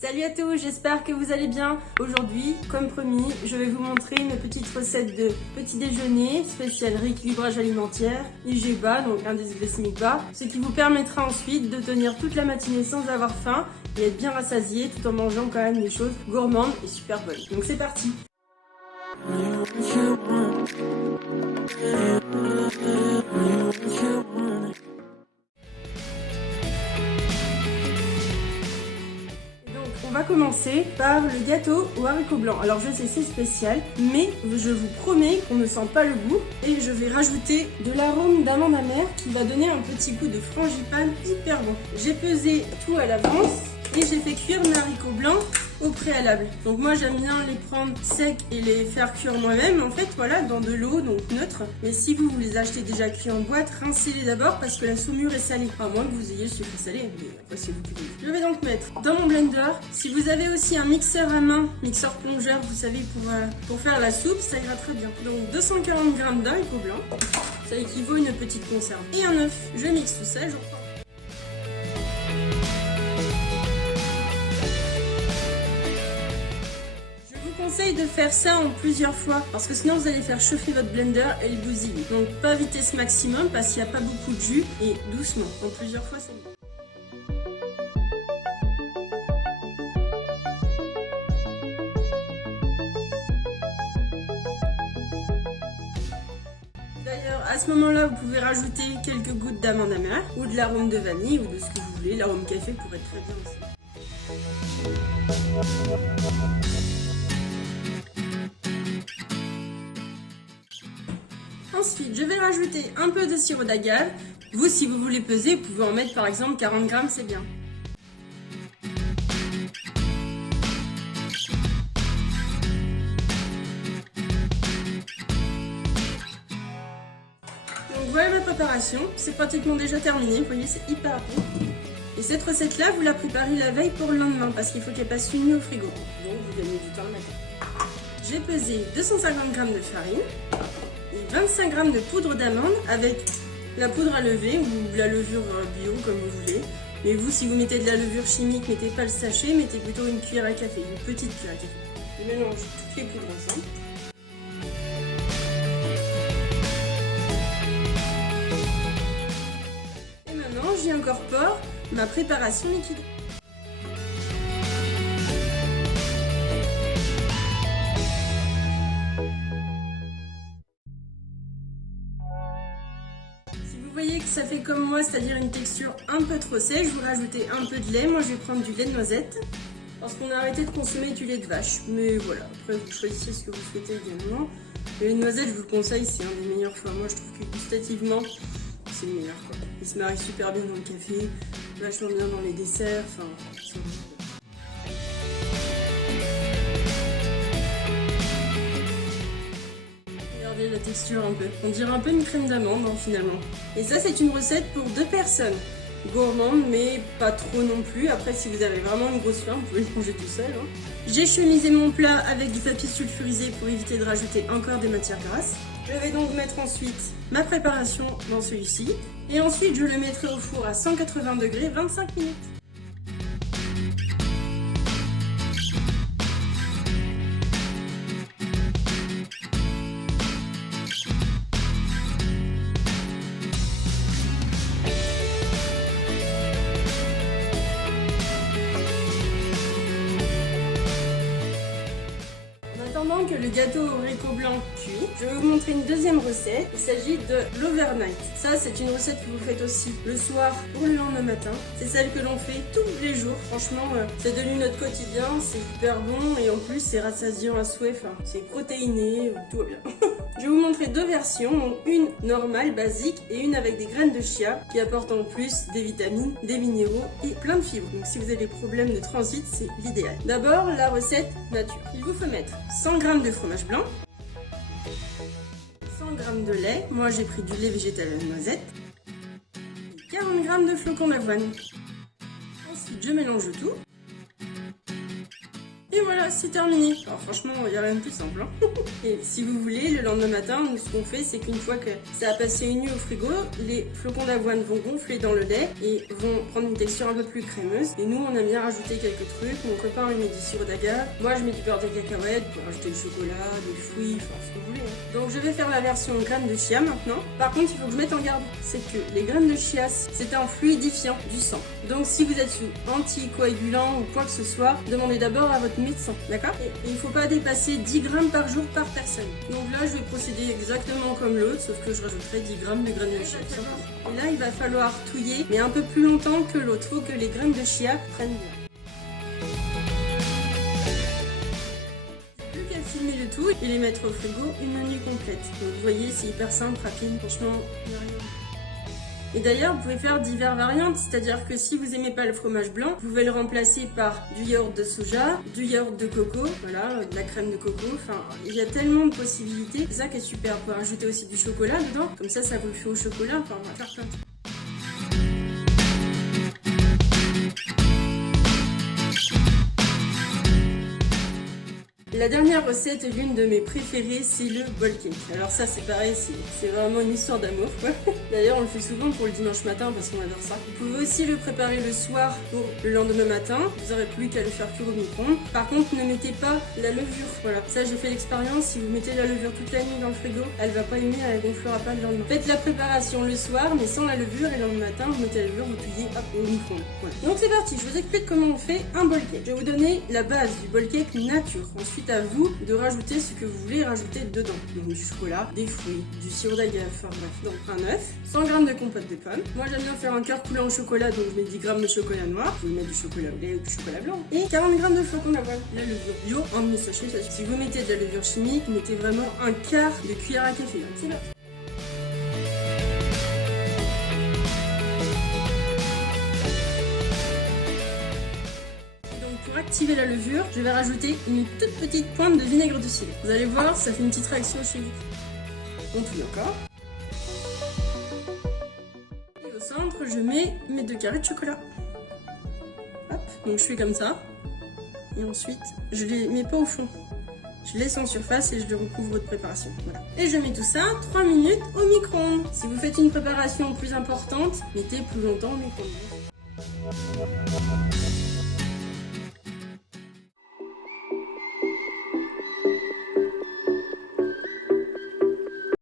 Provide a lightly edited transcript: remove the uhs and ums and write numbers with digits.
Salut à tous, j'espère que vous allez bien. Aujourd'hui, comme promis, je vais vous montrer une petite recette de petit déjeuner spécial rééquilibrage alimentaire, IG bas, donc indice glycémique bas, ce qui vous permettra ensuite de tenir toute la matinée sans avoir faim et être bien rassasié tout en mangeant quand même des choses gourmandes et super bonnes. Donc c'est parti. On va commencer par le gâteau aux haricots blancs. Alors je sais c'est spécial, mais je vous promets qu'on ne sent pas le goût. Et je vais rajouter de l'arôme d'amande amère qui va donner un petit goût de frangipane hyper bon. J'ai pesé tout à l'avance et j'ai fait cuire mes haricots blancs au préalable. Donc moi j'aime bien les prendre secs et les faire cuire moi-même en fait, voilà, dans de l'eau, donc neutre. Mais si vous les achetez déjà cuits en boîte, rincez-les d'abord parce que la saumure est salée. À moins que vous ayez le sucre salé, mais après c'est vous qui voulez. Je vais donc mettre dans mon blender. Si vous avez aussi un mixeur à main, mixeur plongeur, vous savez, pour faire la soupe, ça ira très bien. Donc 240 g d'haricots blancs, ça équivaut à une petite conserve. Et un œuf. Je mixe tout ça, je reprends. Conseille de faire ça en plusieurs fois parce que sinon vous allez faire chauffer votre blender et il bousille. Donc pas vitesse maximum parce qu'il n'y a pas beaucoup de jus et doucement. En plusieurs fois c'est mieux. D'ailleurs à ce moment là vous pouvez rajouter quelques gouttes d'amande amère ou de l'arôme de vanille ou de ce que vous voulez. L'arôme café pourrait être très bien aussi. Ensuite, je vais rajouter un peu de sirop d'agave. Vous, si vous voulez peser, vous pouvez en mettre par exemple 40 g, c'est bien. Donc voilà ma préparation. C'est pratiquement déjà terminé. Vous voyez, c'est hyper rapide. Et cette recette-là, vous la préparez la veille pour le lendemain parce qu'il faut qu'elle passe une nuit au frigo. Donc vous gagnez du temps le matin. J'ai pesé 250 g de farine. 25 g de poudre d'amande avec la poudre à lever ou la levure bio comme vous voulez. Mais vous, si vous mettez de la levure chimique, mettez pas le sachet, mettez plutôt une cuillère à café, une petite cuillère à café. Je mélange toutes les poudres ensemble. Et maintenant, j'y incorpore ma préparation liquide. Vous voyez que ça fait comme moi, c'est-à-dire une texture un peu trop sèche, vous rajoutez un peu de lait. Moi je vais prendre du lait de noisette parce qu'on a arrêté de consommer du lait de vache. Mais voilà, après vous choisissez ce que vous souhaitez également. Le lait de noisette, je vous le conseille, c'est un des meilleurs. Enfin, moi je trouve que gustativement, c'est le meilleur quoi. Il se marie super bien dans le café, vachement bien dans les desserts. Enfin, c'est bon. La texture un peu. On dirait un peu une crème d'amande hein, finalement. Et ça c'est une recette pour 2 personnes. Gourmande mais pas trop non plus. Après si vous avez vraiment une grosse faim, vous pouvez le manger tout seul. Hein. J'ai chemisé mon plat avec du papier sulfurisé pour éviter de rajouter encore des matières grasses. Je vais donc mettre ensuite ma préparation dans celui-ci. Et ensuite je le mettrai au four à 180 degrés 25 minutes. Pendant que le gâteau au haricot blanc cuit, je vais vous montrer une deuxième recette. Il s'agit de l'overnight. Ça, c'est une recette que vous faites aussi le soir ou le lendemain matin. C'est celle que l'on fait tous les jours. Franchement, c'est devenu notre quotidien. C'est hyper bon et en plus, c'est rassasiant à souhait. Enfin, c'est protéiné, tout va bien. Je vais vous montrer 2 versions. Donc, une normale, basique, et une avec des graines de chia qui apportent en plus des vitamines, des minéraux et plein de fibres. Donc, si vous avez des problèmes de transit, c'est l'idéal. D'abord, la recette nature. Il vous faut mettre 100 g de fromage blanc, 100 g de lait, moi j'ai pris du lait végétal à la noisette, et 40 g de flocons d'avoine. Ensuite je mélange tout, et Et voilà, c'est terminé. Alors franchement, il n'y a rien de plus simple. Hein. Et si vous voulez, le lendemain matin, nous ce qu'on fait, c'est qu'une fois que ça a passé une nuit au frigo, les flocons d'avoine vont gonfler dans le lait et vont prendre une texture un peu plus crémeuse. Et nous, on aime bien rajouter quelques trucs. Mon copain, il met du sirop d'agave. Moi, je mets du beurre de cacahuète pour rajouter du chocolat, des fruits, enfin ce que vous voulez. Hein. Donc je vais faire la version graines de chia maintenant. Par contre, il faut que je mette en garde. C'est que les graines de chia, c'est un fluidifiant du sang. Donc si vous êtes sous anticoagulant ou quoi que ce soit, demandez d'abord à votre médecin, d'accord? Et il ne faut pas dépasser 10 grammes par jour par personne. Donc là, je vais procéder exactement comme l'autre, sauf que je rajouterai 10 grammes de graines de chia. Et là, il va falloir touiller, mais un peu plus longtemps que l'autre. Il faut que les graines de chia prennent bien. Plus qu'à filmer le tout et les mettre au frigo une nuit complète. Donc vous voyez, c'est hyper simple, rapide, franchement, il n'y a rien. Et d'ailleurs, vous pouvez faire diverses variantes, c'est-à-dire que si vous aimez pas le fromage blanc, vous pouvez le remplacer par du yaourt de soja, du yaourt de coco, voilà, de la crème de coco, enfin, il y a tellement de possibilités. C'est ça qui est super, vous pouvez rajouter aussi du chocolat dedans, comme ça vous le fait au chocolat, enfin, on va faire plein de trucs. La dernière recette, l'une de mes préférées, c'est le bol cake. Alors ça, c'est pareil, c'est vraiment une histoire d'amour, quoi. D'ailleurs, on le fait souvent pour le dimanche matin parce qu'on adore ça. Vous pouvez aussi le préparer le soir pour le lendemain matin. Vous n'aurez plus qu'à le faire cuire au micro-ondes. Par contre, ne mettez pas la levure. Voilà, ça j'ai fait l'expérience. Si vous mettez la levure toute la nuit dans le frigo, elle va pas aimer, elle gonflera pas le lendemain. Faites la préparation le soir, mais sans la levure, et le lendemain matin, vous mettez la levure, vous pliez hop, au micro-ondes. Voilà. Donc c'est parti, je vous explique comment on fait un bol cake. Je vais vous donner la base du bol cake nature. Ensuite, à vous de rajouter ce que vous voulez rajouter dedans. Donc du chocolat, des fruits, du sirop d'agave, enfin bref. Donc un œuf, 100 g de compote de pommes. Moi j'aime bien faire un cœur coulant au chocolat, donc je mets 10 g de chocolat noir. Vous pouvez mettre du chocolat au lait ou du chocolat blanc. Et 40 g de flocons d'avoine. La levure bio, un demi-sachet. Si vous mettez de la levure chimique, mettez vraiment un quart de cuillère à café. C'est là. Pour activer la levure, je vais rajouter une toute petite pointe de vinaigre de cidre. Vous allez voir, ça fait une petite réaction chez vous. On touille encore. Et au centre, je mets mes 2 carrés de chocolat. Hop, donc je fais comme ça. Et ensuite, je les mets pas au fond. Je laisse en surface et je les recouvre de préparation. Voilà. Et je mets tout ça 3 minutes au micro-ondes. Si vous faites une préparation plus importante, mettez plus longtemps au micro-ondes.